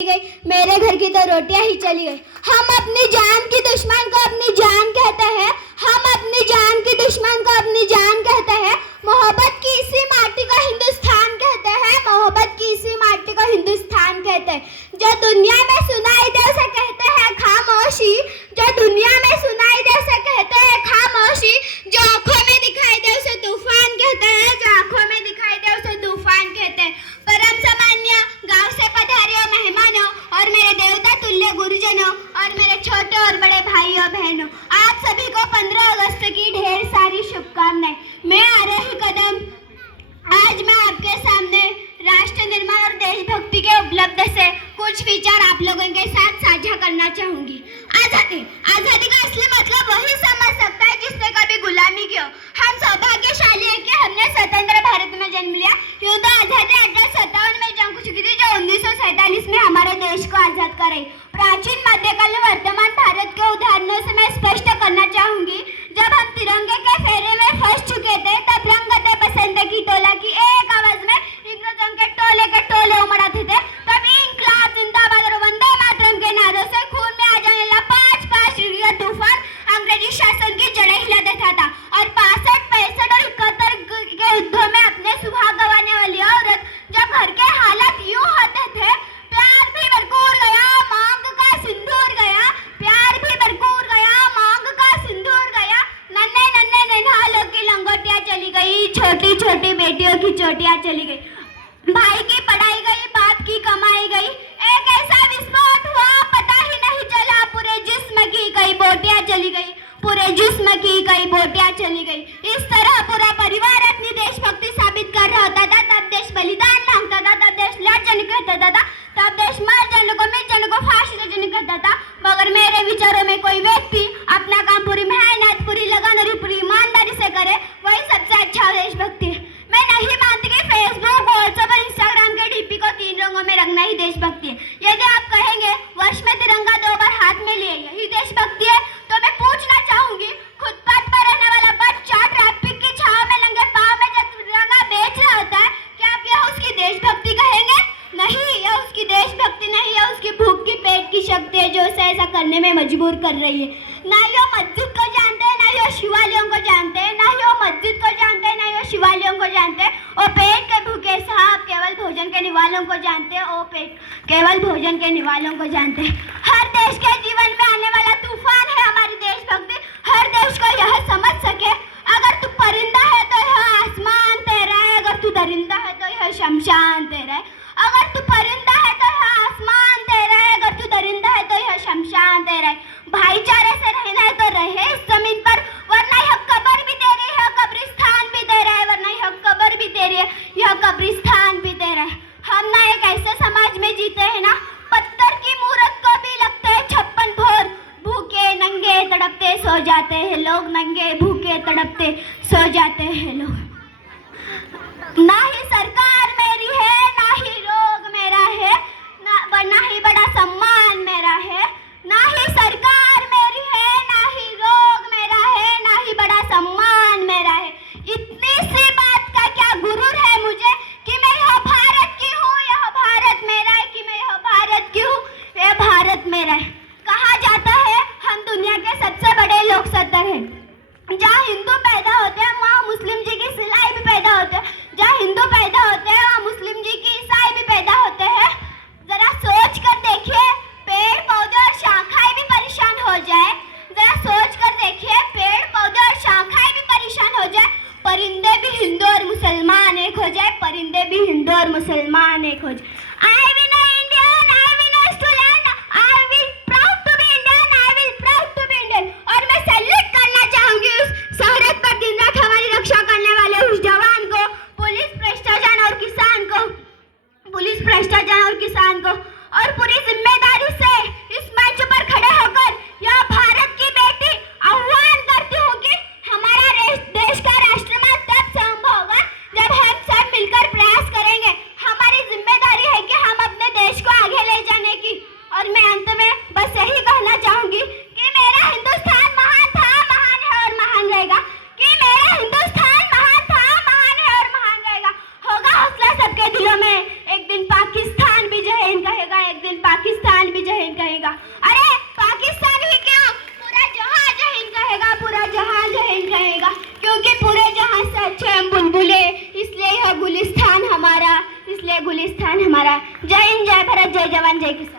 गई, मेरे घर की तो रोटियां ही चली गई। हम अपनी जान की दुश्मन को अपनी जान कहते हैं, हम अपनी जान की दुश्मन को अपनी जान कहते हैं। मोहब्बत की इसी माटी को हिंदुस्तान कहते हैं, मोहब्बत की इसी माटी को हिंदुस्तान कहते हैं। जो दुनिया में सुनाई दे उसे कहते हैं खामोशी, जो दुनिया में सुनाई दे उसे कहते हैं खामोशी। जो आंखों में दिखाई दे उसे तूफान कहते हैं, जो आंखों में दिखाई दे उसे तूफान कहते हैं। परम सामान्य गांव से पधारे हो मेहमानों और मेरे देवता तुल्य गुरुजनों और मेरे छोटे और बड़े भाइयों बहनों, आप सभी को 15 अगस्त की ढेर सारी शुभकामनाएं। मैं आरोही कदम आज मैं आपके सामने राष्ट्र निर्माण और देशभक्ति के उपलब्ध से कुछ विचार आप लोगों के साथ साझा करना चाहूंगी। आजादी का असली मतलब वही समझ सकता है जिसने कभी गुलामी की हो। हम सौभाग्यशाली है कि हमने स्वतंत्र भारत में जन्म लिया। युद्ध आजादी 1857 में जंग चुकी थी जो 1947 में हमारे देश को आजाद कराई। प्राचीन मध्यकाल में वर्तमान भारत के उदाहरणों से मैं स्पष्ट करना चाहूंगी। जब हम तिरंगे के फेरे में फंस चुके थे तब रंगते बसंत की टोला की एक आवाज में इंग्रजों के टोले उमड़ाते थे। तब इंकलाब जिंदाबाद और वंदे मातरम के नारों से खून में आ जाने लगा पांच तूफान अंग्रेजी शासन की जड़ें हिला देता था। और 65, 65 और 71 के युद्धों में अपने सुहाग गंवाने वाली औरत जब घर के हालात यूं होते थे, प्यार भी बरकूर गया मांग का सिंदूर गया, प्यार भी बरकूर गया मांग का सिंदूर गया। नन्हे नन्हे नन्हालों की लंगोटियां चली गई, छोटी छोटी बेटियों की चोटियां चली गई। भाई की पढ़ाई गई, बाप की कमाई गई। एक ऐसा विस्फोट हुआ पता ही नहीं चला, पूरे जिस्म की कई बोटियां चली गई, पूरे जिस्म की कई बोटियां चली गई। इस तरह पूरा परिवार अपनी देशभक्ति साबित कर रहा होता था। तब देश बलिदान मांगता था, तब देश लड़ जन कहता था, तब देश मर जन को मिल जन को फांसी दे जन कहता था। मगर मेरे विचारों में कोई व्यक्ति अपना काम पूरी मेहनत, पूरी लगन और पूरी ईमानदारी से करे, वही सबसे अच्छा देशभक्ति है। मैं नहीं मानती कि फेसबुक, व्हाट्सएप और इंस्टाग्राम के डीपी को 3 रंगों में रखना ही देशभक्ति है। यदि आप कहेंगे वर्ष में तिरंगा 2 बार हाथ में लिए यही देशभक्ति है, तो मैं पूछना चाहूंगी, फुटपाथ पर रहने वाला बच्चा ट्रैफिक की छांव में नंगे पांव में जब तिरंगा बेच रहा होता है, क्या आप यह उसकी देशभक्ति कहेंगे? नहीं, यह उसकी देशभक्ति नहीं, यह उसकी भूख की पेट की शक्ति है जो उसे ऐसा करने में मजबूर कर रही है। ना ही वो मस्जिद को जानते हैं, ना ही वो शिवालयों को जानते हैं, ना ही वो मस्जिद को जानते हैं, ना ही वो शिवालयों को जानते हैं। वो पेट के भूखे साहब केवल भोजन के निवालों को जानते हैं, वो पेट केवल भोजन के निवालों को जानते हैं। हर देश के जीवन में आने वाला तूफान है हमारी देशभक्ति। हर देश को यह समझ सके, अगर तू परिंदा है तो यह आसमान तेरा है, अगर तू दरिंदा है तो यह शमशान तेरा है। अगर तू परिंदा है तो यह आसमान तेरा है, अगर तू दरिंदा है तो यह शमशान तेरा है। भाईचारे से रहना है तो रहे इस जमीन पर, वरना यह कब्र भी तेरी है, कब्रिस्तान भी तेरा है, वरना यह कब्र भी तेरी है, यह कब्रिस्तान भी तेरा है। हम ना एक ऐसे समाज में जीते हैं ना, पत्थर की मूर्त को भी लगता है 56 भोर, भूखे नंगे तड़पते सो जाते हैं लोग, नंगे भूखे तड़पते सो जाते हैं लोग। ना ही सरकार मेरी है, ना ही रोग मेरा है, ना ही बड़ा सम्मान मेरा है। ना ही सरकार मेरी है, ना ही रोग मेरा है, ना ही बड़ा सम्मान मेरा है। इतनी सी बात का क्या गुरूर है मुझे कि मैं यह भारत की हूँ, यह भारत मेरा है, कि मैं यह भारत की हूँ, यह भारत मेरा है। कहा जाता है हम दुनिया के सबसे बड़े लोकतंत्र हैं। जहाँ हिंदू पैदा होते हैं वहाँ मुस्लिम जी की सिलाई भी पैदा होते हैं, जहाँ हिंदू पैदा होते हैं वहाँ मुस्लिम जी की ईसाई भी पैदा होते हैं। जरा सोच कर देखिए, पेड़ पौधे और शाखाएं भी परेशान हो जाए, जरा सोच कर देखिए, पेड़ पौधे और शाखाएं भी परेशान हो जाए, परिंदे भी हिंदू और मुसलमान एक हो जाए, परिंदे भी हिंदू और मुसलमान एक हो जाए। I will know Indian, I will know student, I will proud to be Indian, I will proud to be Indian। और मैं सैल्यूट करना चाहूंगी उस सरहद पर दिन रात हमारी रक्षा करने वाले उस जवान को, पुलिस भ्रष्टाचार और किसान को, पुलिस भ्रष्टाचार और गुलिस्तान हमारा। जय हिंद, जय भारत, जय जवान, जय किसान।